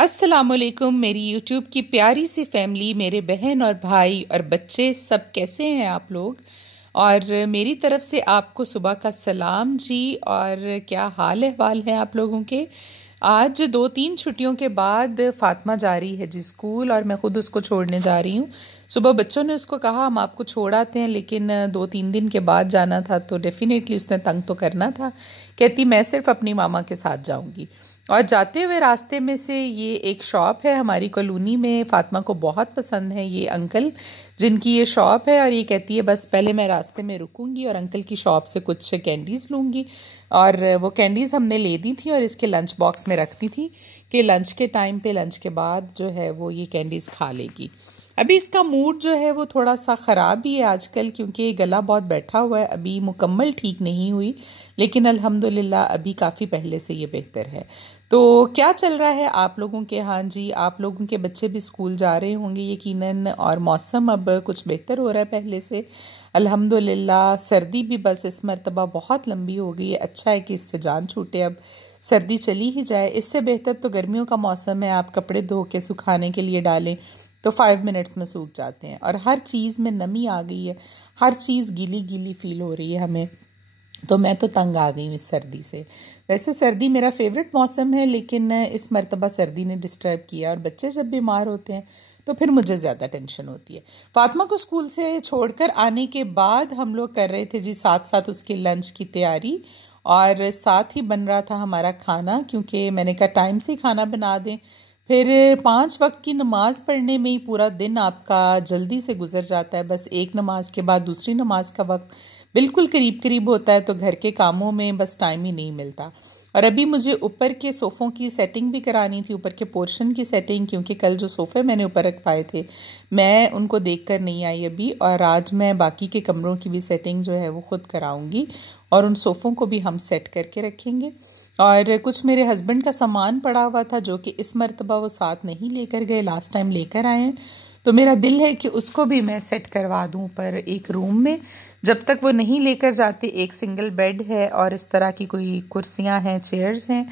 السلام علیکم میری یوٹیوب کی پیاری سی فیملی، میرے بہن اور بھائی اور بچے سب کیسے ہیں آپ لوگ؟ اور میری طرف سے آپ کو صبح کا سلام جی۔ اور کیا حال احوال ہیں آپ لوگوں کے؟ آج 2-3 چھٹیوں کے بعد فاطمہ جا رہی ہے جی اسکول، اور میں خود اس کو چھوڑنے جا رہی ہوں۔ صبح بچوں نے اس کو کہا ہم آپ کو چھوڑ آتے ہیں، لیکن 2-3 دن کے بعد جانا تھا تو ڈیفینیٹلی اس نے تنگ تو کرنا تھا۔ کہتی میں صرف اپنی ماما کے ساتھ جاؤں گی۔ اور جاتے ہوئے راستے میں سے یہ ایک شاپ ہے ہماری کالونی میں، فاطمہ کو بہت پسند ہے یہ انکل جن کی یہ شاپ ہے، اور یہ کہتی ہے بس پہلے میں راستے میں رکوں گی اور انکل کی شاپ سے کچھ کینڈیز لوں گی۔ اور وہ کینڈیز ہم نے لے دی تھی اور اس کے لنچ باکس میں رکھ دی تھی کہ لنچ کے ٹائم پہ، لنچ کے بعد جو ہے وہ یہ کینڈیز کھا لے گی۔ ابھی اس کا موڈ جو ہے وہ تھوڑا سا خراب ہی ہے آج کل، کیونکہ گلا بہت بیٹھا ہوا ہے، ابھی مکمل ٹھیک نہیں ہوئی، لیکن الحمدللہ ابھی کافی پہلے سے یہ بہتر ہے۔ تو کیا چل رہا ہے آپ لوگوں کے؟ ہاں جی، آپ لوگوں کے بچے بھی اسکول جا رہے ہوں گے یقیناً، اور موسم اب کچھ بہتر ہو رہا ہے پہلے سے الحمدللہ۔ سردی بھی بس اس مرتبہ بہت لمبی ہو گئی ہے، اچھا ہے کہ اس سے جان چھوٹے، اب سردی چلی ہی جائے۔ اس سے بہتر تو گرمیوں کا موسم ہے، آپ کپڑے دھو کے سکھانے کے لیے ڈالیں تو 5 منٹس میں سوکھ جاتے ہیں، اور ہر چیز میں نمی آ گئی ہے، ہر چیز گیلی گیلی فیل ہو رہی ہے ہمیں، تو میں تو تنگ آ گئی ہوں اس سردی سے۔ ویسے سردی میرا فیوریٹ موسم ہے، لیکن اس مرتبہ سردی نے ڈسٹرب کیا، اور بچے جب بیمار ہوتے ہیں تو پھر مجھے زیادہ ٹینشن ہوتی ہے۔ فاطمہ کو اسکول سے چھوڑ کر آنے کے بعد ہم لوگ کر رہے تھے جی ساتھ ساتھ اس کے لنچ کی تیاری، اور ساتھ ہی بن رہا تھا ہمارا کھانا، کیونکہ میں نے کہا ٹائم سے کھانا بنا دیں، پھر 5 وقت کی نماز پڑھنے میں ہی پورا دن آپ کا جلدی سے گزر جاتا ہے، بس ایک نماز کے بعد دوسری نماز کا وقت بالکل قریب قریب ہوتا ہے، تو گھر کے کاموں میں بس ٹائم ہی نہیں ملتا۔ اور ابھی مجھے اوپر کے صوفوں کی سیٹنگ بھی کرانی تھی، اوپر کے پورشن کی سیٹنگ، کیونکہ کل جو صوفے میں نے اوپر رکھوائے تھے میں ان کو دیکھ کر نہیں آئی ابھی، اور آج میں باقی کے کمروں کی بھی سیٹنگ جو ہے وہ خود کراؤں گی، اور ان صوفوں کو بھی ہم سیٹ کر کے رکھیں گے۔ اور کچھ میرے ہسبینڈ کا سامان پڑا ہوا تھا جو کہ اس مرتبہ وہ ساتھ نہیں لے کر گئے، لاسٹ ٹائم لے کر آئے ہیں، تو میرا دل ہے کہ اس کو بھی میں سیٹ کروا دوں پر ایک روم میں، جب تک وہ نہیں لے کر جاتے۔ ایک سنگل بیڈ ہے اور اس طرح کی کوئی کرسیاں ہیں، چیئرز ہیں،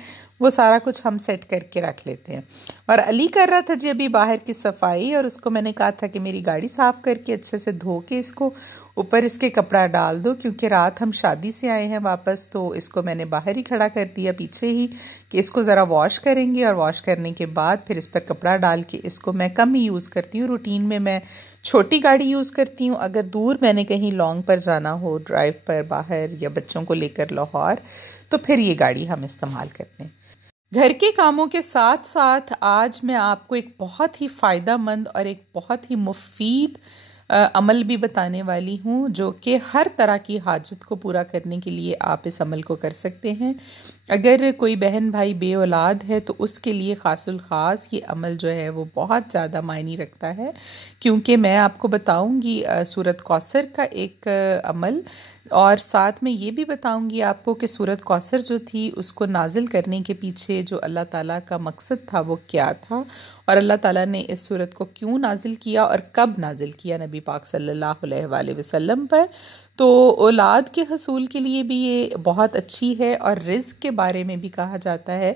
وہ سارا کچھ ہم سیٹ کر کے رکھ لیتے ہیں۔ اور علی کر رہا تھا جی ابھی باہر کی صفائی، اور اس کو میں نے کہا تھا کہ میری گاڑی صاف کر کے اچھے سے دھو کے اس کو اوپر اس کے کپڑا ڈال دو، کیونکہ رات ہم شادی سے آئے ہیں واپس، تو اس کو میں نے باہر ہی کھڑا کر دیا پیچھے ہی کہ اس کو ذرا واش کریں گے، اور واش کرنے کے بعد پھر اس پر کپڑا ڈال کے اس کو میں کم ہی یوز کرتی ہوں، روٹین میں چھوٹی گاڑی یوز کرتی ہوں، اگر دور میں نے کہیں لانگ پر جانا ہو ڈرائیو پر باہر، یا بچوں کو لے کر لاہور، تو پھر یہ گاڑی ہم استعمال کرتے ہیں۔ گھر کے کاموں کے ساتھ ساتھ آج میں آپ کو ایک بہت ہی فائدہ مند اور ایک بہت ہی مفید عمل بھی بتانے والی ہوں، جو کہ ہر طرح کی حاجت کو پورا کرنے کے لیے آپ اس عمل کو کر سکتے ہیں۔ اگر کوئی بہن بھائی بے اولاد ہے تو اس کے لیے خاص الخاص یہ عمل جو ہے وہ بہت زیادہ معنی رکھتا ہے، کیونکہ میں آپ کو بتاؤں گی سورۃ کوثر کا ایک عمل، اور ساتھ میں یہ بھی بتاؤں گی آپ کو کہ سورۃ کوثر جو تھی اس کو نازل کرنے کے پیچھے جو اللہ تعالیٰ کا مقصد تھا وہ کیا تھا، اور اللہ تعالیٰ نے اس سورت کو کیوں نازل کیا اور کب نازل کیا نبی پاک صلی اللہ علیہ وآلہ وسلم پر۔ تو اولاد کے حصول کے لیے بھی یہ بہت اچھی ہے، اور رزق کے بارے میں بھی کہا جاتا ہے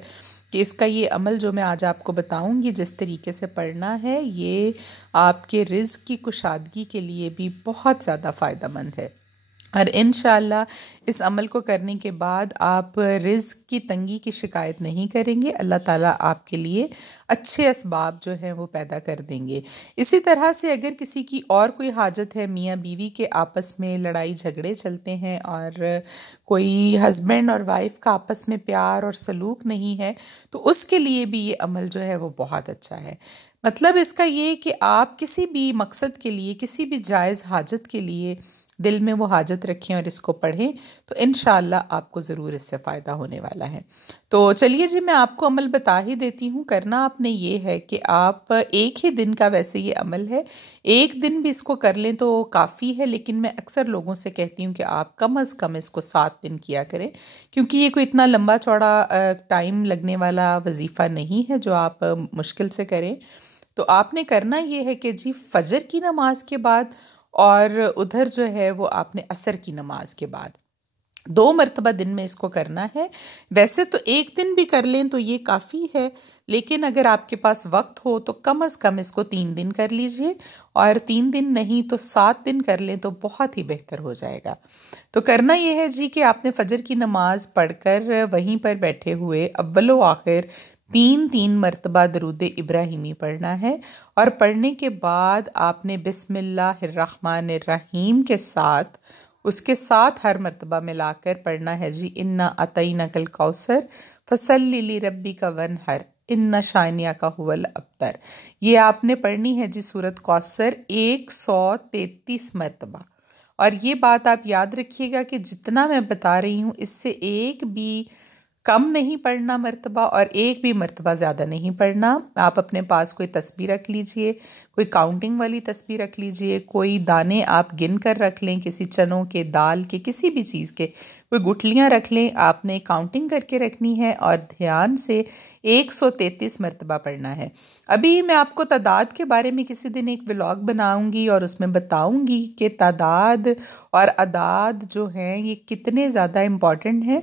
کہ اس کا یہ عمل جو میں آج آپ کو بتاؤں گی جس طریقے سے پڑھنا ہے، یہ آپ کے رزق کی کشادگی کے لیے بھی بہت زیادہ فائدہ مند ہے، اور انشاءاللہ اس عمل کو کرنے کے بعد آپ رزق کی تنگی کی شکایت نہیں کریں گے، اللہ تعالیٰ آپ کے لیے اچھے اسباب جو ہیں وہ پیدا کر دیں گے۔ اسی طرح سے اگر کسی کی اور کوئی حاجت ہے، میاں بیوی کے آپس میں لڑائی جھگڑے چلتے ہیں، اور کوئی ہسبینڈ اور وائف کا آپس میں پیار اور سلوک نہیں ہے، تو اس کے لیے بھی یہ عمل جو ہے وہ بہت اچھا ہے۔ مطلب اس کا یہ کہ آپ کسی بھی مقصد کے لیے، کسی بھی جائز حاجت کے لیے دل میں وہ حاجت رکھیں اور اس کو پڑھیں، تو انشاءاللہ آپ کو ضرور اس سے فائدہ ہونے والا ہے۔ تو چلیے جی میں آپ کو عمل بتا ہی دیتی ہوں۔ کرنا آپ نے یہ ہے کہ آپ ایک ہی دن کا، ویسے یہ عمل ہے ایک دن بھی اس کو کر لیں تو کافی ہے، لیکن میں اکثر لوگوں سے کہتی ہوں کہ آپ کم از کم اس کو 7 دن کیا کریں، کیونکہ یہ کوئی اتنا لمبا چوڑا ٹائم لگنے والا وظیفہ نہیں ہے جو آپ مشکل سے کریں۔ تو آپ نے کرنا یہ ہے کہ جی فجر کی نماز کے بعد، اور ادھر جو ہے وہ آپ نے عصر کی نماز کے بعد، 2 مرتبہ دن میں اس کو کرنا ہے. ویسے تو ایک دن بھی کر لیں تو یہ کافی ہے، لیکن اگر آپ کے پاس وقت ہو تو کم از کم اس کو 3 دن کر لیجئے، اور 3 دن نہیں تو 7 دن کر لیں تو بہت ہی بہتر ہو جائے گا. تو کرنا یہ ہے جی کہ آپ نے فجر کی نماز پڑھ کر وہیں پر بیٹھے ہوئے اول و آخر 3 مرتبہ درود ابراہیمی پڑھنا ہے، اور پڑھنے کے بعد آپ نے بسم اللہ الرحمن الرحیم کے ساتھ اس کے ساتھ ہر مرتبہ ملا کر پڑھنا ہے جی انا اعطیناک الکوثر فصلی لربک وانحر ان شانئک هو الابتر. یہ آپ نے پڑھنی ہے جی سورۃ کوثر 133 مرتبہ. اور یہ بات آپ یاد رکھیے گا کہ جتنا میں بتا رہی ہوں اس سے ایک بھی کم نہیں پڑھنا مرتبہ، اور ایک بھی مرتبہ زیادہ نہیں پڑھنا. آپ اپنے پاس کوئی تسبیح رکھ لیجئے، کوئی کاؤنٹنگ والی تسبیح رکھ لیجئے، کوئی دانے آپ گن کر رکھ لیں، کسی چنوں کے، دال کے، کسی بھی چیز کے کوئی گٹھلیاں رکھ لیں. آپ نے کاؤنٹنگ کر کے رکھنی ہے اور دھیان سے 133 مرتبہ پڑھنا ہے. ابھی میں آپ کو تعداد کے بارے میں کسی دن ایک ولاگ بناؤں گی اور اس میں بتاؤں گی کہ تعداد اور اعداد جو ہیں یہ کتنے زیادہ امپورٹنٹ ہیں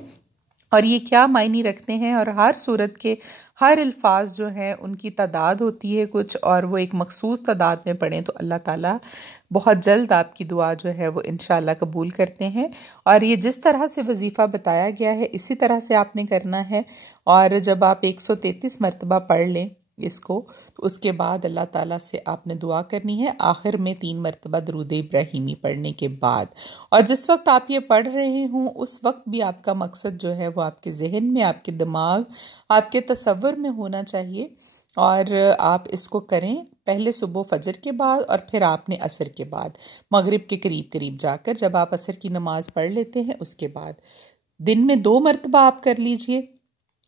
اور یہ کیا معنی رکھتے ہیں، اور ہر صورت کے ہر الفاظ جو ہیں ان کی تعداد ہوتی ہے کچھ، اور وہ ایک مخصوص تعداد میں پڑھیں تو اللہ تعالیٰ بہت جلد آپ کی دعا جو ہے وہ انشاءاللہ قبول کرتے ہیں. اور یہ جس طرح سے وظیفہ بتایا گیا ہے اسی طرح سے آپ نے کرنا ہے. اور جب آپ 133 مرتبہ پڑھ لیں اس کو تو اس کے بعد اللہ تعالیٰ سے آپ نے دعا کرنی ہے آخر میں 3 مرتبہ درود ابراہیمی پڑھنے کے بعد. اور جس وقت آپ یہ پڑھ رہے ہوں اس وقت بھی آپ کا مقصد جو ہے وہ آپ کے ذہن میں، آپ کے دماغ، آپ کے تصور میں ہونا چاہیے. اور آپ اس کو کریں پہلے صبح فجر کے بعد، اور پھر آپ نے عصر کے بعد، مغرب کے قریب قریب جا کر جب آپ عصر کی نماز پڑھ لیتے ہیں اس کے بعد دن میں 2 مرتبہ آپ کر لیجئے.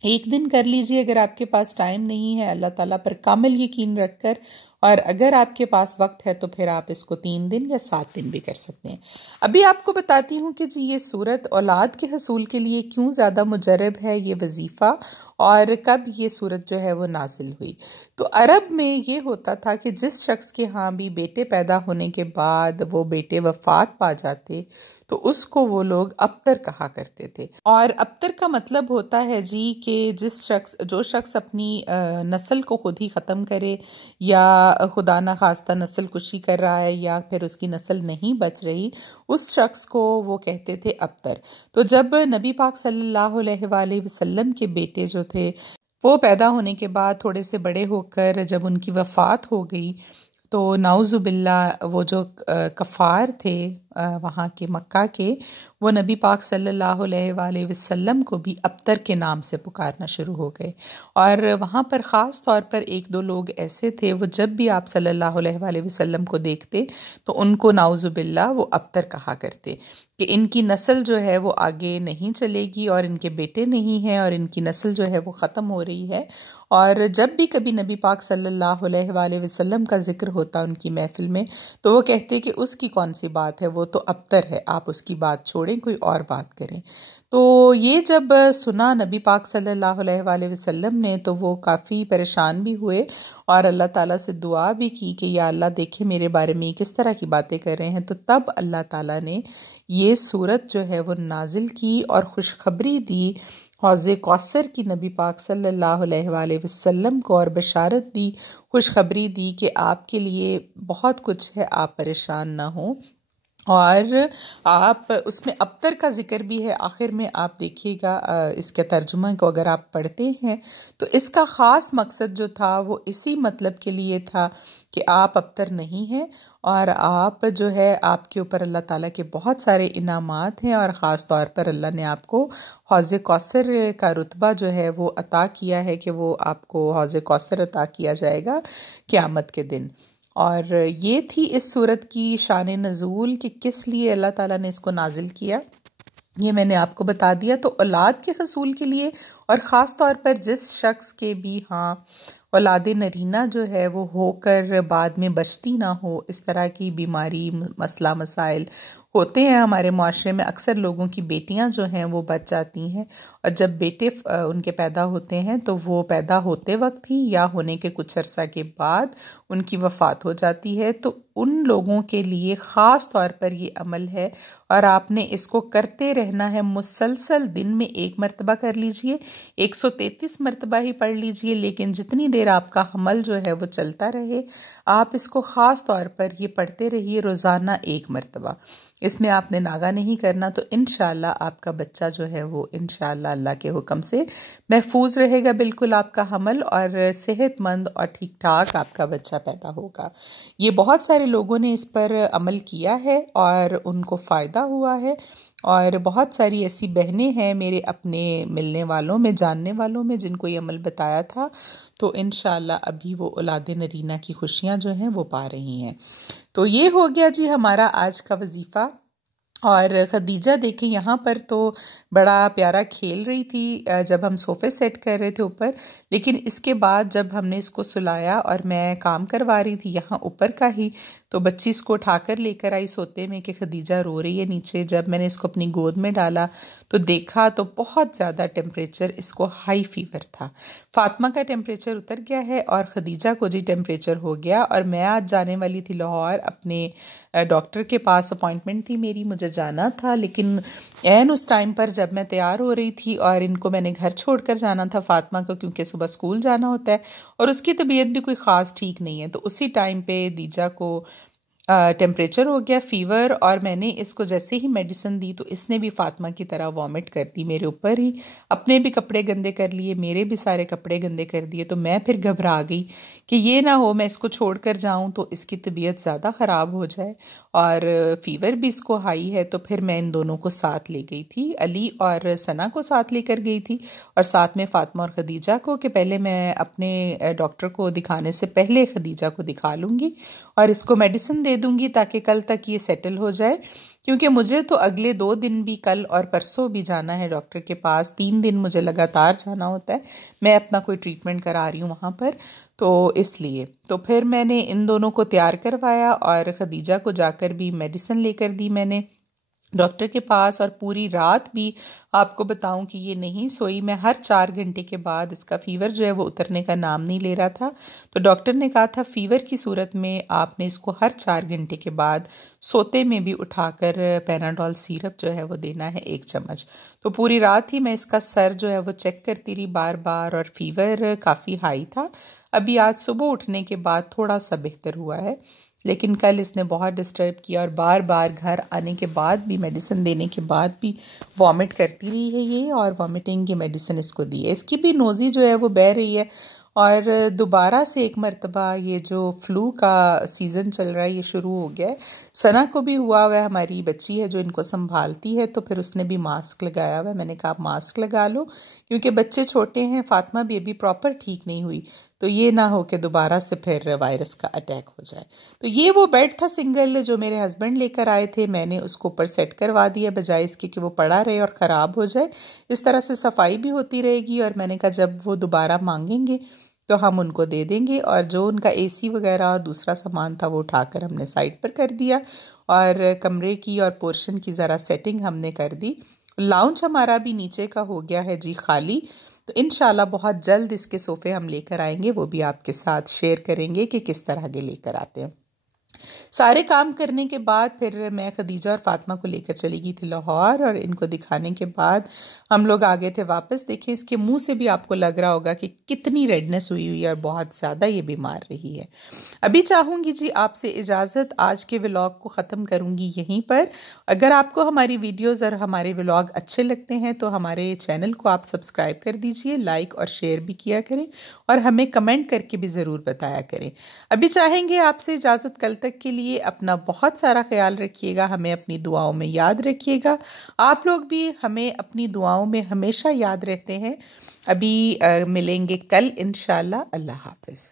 ایک دن کر لیجئے اگر آپ کے پاس ٹائم نہیں ہے، اللہ تعالیٰ پر کامل یقین رکھ کر. اور اگر آپ کے پاس وقت ہے تو پھر آپ اس کو 3 دن یا 7 دن بھی کر سکتے ہیں. ابھی آپ کو بتاتی ہوں کہ جی یہ صورت اولاد کے حصول کے لیے کیوں زیادہ مجرب ہے یہ وظیفہ، اور کب یہ صورت جو ہے وہ نازل ہوئی. تو عرب میں یہ ہوتا تھا کہ جس شخص کے ہاں بھی بیٹے پیدا ہونے کے بعد وہ بیٹے وفات پا جاتے تو اس کو وہ لوگ ابتر کہا کرتے تھے. اور ابتر کا مطلب ہوتا ہے جی کہ جو شخص اپنی نسل کو خود ہی ختم کرے، یا خدا نخواستہ نسل کشی کر رہا ہے، یا پھر اس کی نسل نہیں بچ رہی، اس شخص کو وہ کہتے تھے ابتر. تو جب نبی پاک صلی اللہ علیہ وآلہ وسلم کے بیٹے جو تھے وہ پیدا ہونے کے بعد تھوڑے سے بڑے ہو کر جب ان کی وفات ہو گئی تو نعوذ باللہ وہ جو کفار تھے وہاں کے مکہ کے، وہ نبی پاک صلی اللہ علیہ وآلہ وسلم کو بھی ابتر کے نام سے پکارنا شروع ہو گئے. اور وہاں پر خاص طور پر 1-2 لوگ ایسے تھے وہ جب بھی آپ صلی اللہ علیہ وآلہ وسلم کو دیکھتے تو ان کو نعوذ باللہ وہ ابتر کہا کرتے کہ ان کی نسل جو ہے وہ آگے نہیں چلے گی، اور ان کے بیٹے نہیں ہیں، اور ان کی نسل جو ہے وہ ختم ہو رہی ہے. اور جب بھی کبھی نبی پاک صلی اللہ علیہ وآلہ وسلم کا ذکر ہوتا ان کی محفل میں تو وہ کہتے کہ اس کی کون سی بات ہے، وہ تو ابتر ہے، آپ اس کی بات چھوڑیں، کوئی اور بات کریں. تو یہ جب سنا نبی پاک صلی اللہ علیہ وآلہ وسلم نے تو وہ کافی پریشان بھی ہوئے اور اللہ تعالیٰ سے دعا بھی کی کہ یا اللہ دیکھیں میرے بارے میں کس طرح کی باتیں کر رہے ہیں. تو تب اللہ تعالیٰ نے یہ صورت جو ہے وہ نازل کی اور خوشخبری دی حوض کوثر کی نبی پاک صلی اللہ علیہ وآلہ وسلم کو، اور بشارت دی، خوشخبری دی کہ آپ کے لیے بہت کچھ ہے، آپ پریشان نہ ہوں. اور آپ اس میں ابتر کا ذکر بھی ہے آخر میں. آپ دیکھیے گا اس کے ترجمہ کو اگر آپ پڑھتے ہیں تو اس کا خاص مقصد جو تھا وہ اسی مطلب کے لیے تھا کہ آپ ابتر نہیں ہیں، اور آپ جو ہے آپ کے اوپر اللہ تعالیٰ کے بہت سارے انعامات ہیں، اور خاص طور پر اللہ نے آپ کو حوض کوثر کا رتبہ جو ہے وہ عطا کیا ہے کہ وہ آپ کو حوض کوثر عطا کیا جائے گا قیامت کے دن. اور یہ تھی اس صورت کی شان نزول کہ کس لیے اللہ تعالیٰ نے اس کو نازل کیا، یہ میں نے آپ کو بتا دیا. تو اولاد کے حصول کے لیے، اور خاص طور پر جس شخص کے بھی ہاں اولاد نرینہ جو ہے وہ ہو کر بعد میں بچتی نہ ہو، اس طرح کی بیماری مسئلہ مسائل ہوتے ہیں ہمارے معاشرے میں، اکثر لوگوں کی بیٹیاں جو ہیں وہ بچ جاتی ہیں، اور جب بیٹے ان کے پیدا ہوتے ہیں تو وہ پیدا ہوتے وقت ہی یا ہونے کے کچھ عرصہ کے بعد ان کی وفات ہو جاتی ہے۔ تو ان لوگوں کے لیے خاص طور پر یہ عمل ہے، اور آپ نے اس کو کرتے رہنا ہے مسلسل۔ دن میں 1 مرتبہ کر لیجئے، 133 مرتبہ ہی پڑھ لیجئے، لیکن جتنی دیر آپ کا حمل جو ہے وہ چلتا رہے، آپ اس کو خاص طور پر یہ پڑھتے رہیے روزانہ 1 مرتبہ۔ اس میں آپ نے ناغہ نہیں کرنا، تو انشاءاللہ آپ کا بچہ جو ہے وہ انشاءاللہ اللہ کے حکم سے محفوظ رہے گا بالکل آپ کا حمل، اور صحت مند اور ٹھیک ٹھاک آپ کا بچہ پیدا ہوگا۔ یہ بہت سارے لوگوں نے اس پر عمل کیا ہے اور ان کو فائدہ ہوا ہے، اور بہت ساری ایسی بہنیں ہیں میرے اپنے ملنے والوں میں، جاننے والوں میں، جن کو یہ عمل بتایا تھا، تو انشاءاللہ ابھی وہ اولاد نرینہ کی خوشیاں جو ہیں وہ پا رہی ہیں۔ تو یہ ہو گیا جی ہمارا آج کا وظیفہ۔ اور خدیجہ دیکھیں یہاں پر تو بڑا پیارا کھیل رہی تھی جب ہم صوفے سیٹ کر رہے تھے اوپر، لیکن اس کے بعد جب ہم نے اس کو سلایا اور میں کام کروا رہی تھی یہاں اوپر کا ہی، تو بچی اس کو اٹھا کر لے کر آئی سوتے میں کہ خدیجہ رو رہی ہے نیچے۔ جب میں نے اس کو اپنی گود میں ڈالا تو دیکھا تو بہت زیادہ ٹیمپریچر، اس کو ہائی فیور تھا۔ فاطمہ کا ٹیمپریچر اتر گیا ہے اور خدیجہ کو جی ٹیمپریچر ہو گیا، اور میں آج جانے والی تھی لاہور اپنے ڈاکٹر کے پاس، اپوائنٹمنٹ تھی میری، مجھے جانا تھا، لیکن عین اس ٹائم پر جب میں تیار ہو رہی تھی اور ان کو میں نے گھر چھوڑ کر جانا تھا فاطمہ کو، کیونکہ صبح اسکول جانا ہوتا ہے اور اس کی طبیعت بھی کوئی خاص ٹھیک نہیں ہے، تو اسی ٹائم پہ دیجا کو ٹیمپریچر ہو گیا، فیور، اور میں نے اس کو جیسے ہی میڈیسن دی تو اس نے بھی فاطمہ کی طرح وامٹ کر دی میرے اوپر ہی، اپنے بھی کپڑے گندے کر لیے، میرے بھی سارے کپڑے گندے کر دیے۔ تو میں پھر گھبرا گئی کہ یہ نہ ہو میں اس کو چھوڑ کر جاؤں تو اس کی طبیعت زیادہ خراب ہو جائے، اور فیور بھی اس کو ہائی ہے۔ تو پھر میں ان دونوں کو ساتھ لے گئی تھی، علی اور ثنا کو ساتھ لے کر گئی تھی، اور ساتھ میں فاطمہ اور خدیجہ کو، کہ پہلے میں اپنے ڈاکٹر کو دکھانے سے پہلے خدیجہ کو دکھا لوں گی اور اس کو میڈیسن دے دوں گی تاکہ کل تک یہ سیٹل ہو جائے، کیونکہ مجھے تو اگلے 2 دن بھی، کل اور پرسوں بھی جانا ہے ڈاکٹر کے پاس، 3 دن مجھے لگاتار جانا ہوتا ہے، میں اپنا کوئی ٹریٹمنٹ کرا رہی ہوں وہاں پر، تو اس لیے تو پھر میں نے ان دونوں کو تیار کروایا، اور خدیجہ کو جا کر بھی میڈیسن لے کر دی میں نے ڈاکٹر کے پاس، اور پوری رات بھی آپ کو بتاؤں کہ یہ نہیں سوئی، میں ہر 4 گھنٹے کے بعد اس کا فیور جو ہے وہ اترنے کا نام نہیں لے رہا تھا، تو ڈاکٹر نے کہا تھا فیور کی صورت میں آپ نے اس کو ہر 4 گھنٹے کے بعد سوتے میں بھی اٹھا کر پیناڈول سیرپ جو ہے وہ دینا ہے 1 چمچ۔ تو پوری رات ہی میں اس کا سر جو ہے وہ چیک کرتی رہی بار بار، اور فیور کافی ہائی تھا۔ ابھی آج صبح اٹھنے کے بعد تھوڑا سا بہتر ہوا ہے، لیکن کل اس نے بہت ڈسٹرب کیا، اور بار بار گھر آنے کے بعد بھی، میڈیسن دینے کے بعد بھی وامٹ کرتی رہی ہے یہ، اور وامٹنگ کی میڈیسن اس کو دی ہے، اس کی بھی نوزی جو ہے وہ بہہ رہی ہے، اور دوبارہ سے 1 مرتبہ یہ جو فلو کا سیزن چل رہا ہے یہ شروع ہو گیا ہے۔ ثنا کو بھی ہوا ہے، ہماری بچی ہے جو ان کو سنبھالتی ہے، تو پھر اس نے بھی ماسک لگایا ہوا ہے، میں نے کہا آپ ماسک لگا لو کیونکہ بچے چھوٹے ہیں، فاطمہ بھی ابھی پراپر ٹھیک نہیں ہوئی، تو یہ نہ ہو کہ دوبارہ سے پھر وائرس کا اٹیک ہو جائے۔ تو یہ وہ بیڈ تھا سنگل جو میرے ہسبینڈ لے کر آئے تھے، میں نے اس کو اوپر سیٹ کروا دیا بجائے اس کے کہ وہ پڑا رہے اور خراب ہو جائے، اس طرح سے صفائی بھی ہوتی رہے گی، اور میں نے کہا جب وہ دوبارہ مانگیں گے تو ہم ان کو دے دیں گے، اور جو ان کا اے سی وغیرہ اور دوسرا سامان تھا وہ اٹھا کر ہم نے سائڈ پر کر دیا، اور کمرے کی اور پورشن کی ذرا سیٹنگ ہم نے کر دی۔ لاؤنج ہمارا بھی نیچے کا ہو گیا ہے جی خالی، تو انشاءاللہ بہت جلد اس کے صوفے ہم لے کر آئیں گے، وہ بھی آپ کے ساتھ شیئر کریں گے کہ کس طرح کے لے کر آتے ہیں۔ سارے کام کرنے کے بعد پھر میں خدیجہ اور فاطمہ کو لے کر چلی گئی تھی لاہور، اور ان کو دکھانے کے بعد ہم لوگ آگے تھے واپس۔ دیکھیں اس کے منہ سے بھی آپ کو لگ رہا ہوگا کہ کتنی ریڈنس ہوئی ہے، اور بہت زیادہ یہ بیمار رہی ہے۔ ابھی چاہوں گی جی آپ سے اجازت، آج کے ولاگ کو ختم کروں گی یہیں پر۔ اگر آپ کو ہماری ویڈیوز اور ہمارے ولاگ اچھے لگتے ہیں تو ہمارے چینل کو آپ سبسکرائب کر دیجئے، لائک اور شیئر بھی کیا کریں، اور ہمیں کمنٹ کر کے بھی ضرور بتایا کریں۔ ابھی چاہیں گے آپ سے اجازت، کل تک کے لیے اپنا بہت سارا خیال رکھیے گا، ہمیں اپنی دعاؤں میں یاد رکھیے گا، آپ لوگ بھی ہمیں اپنی دعاؤں میں ہمیشہ یاد رہتے ہیں۔ ابھی ملیں گے کل انشاءاللہ، اللہ حافظ۔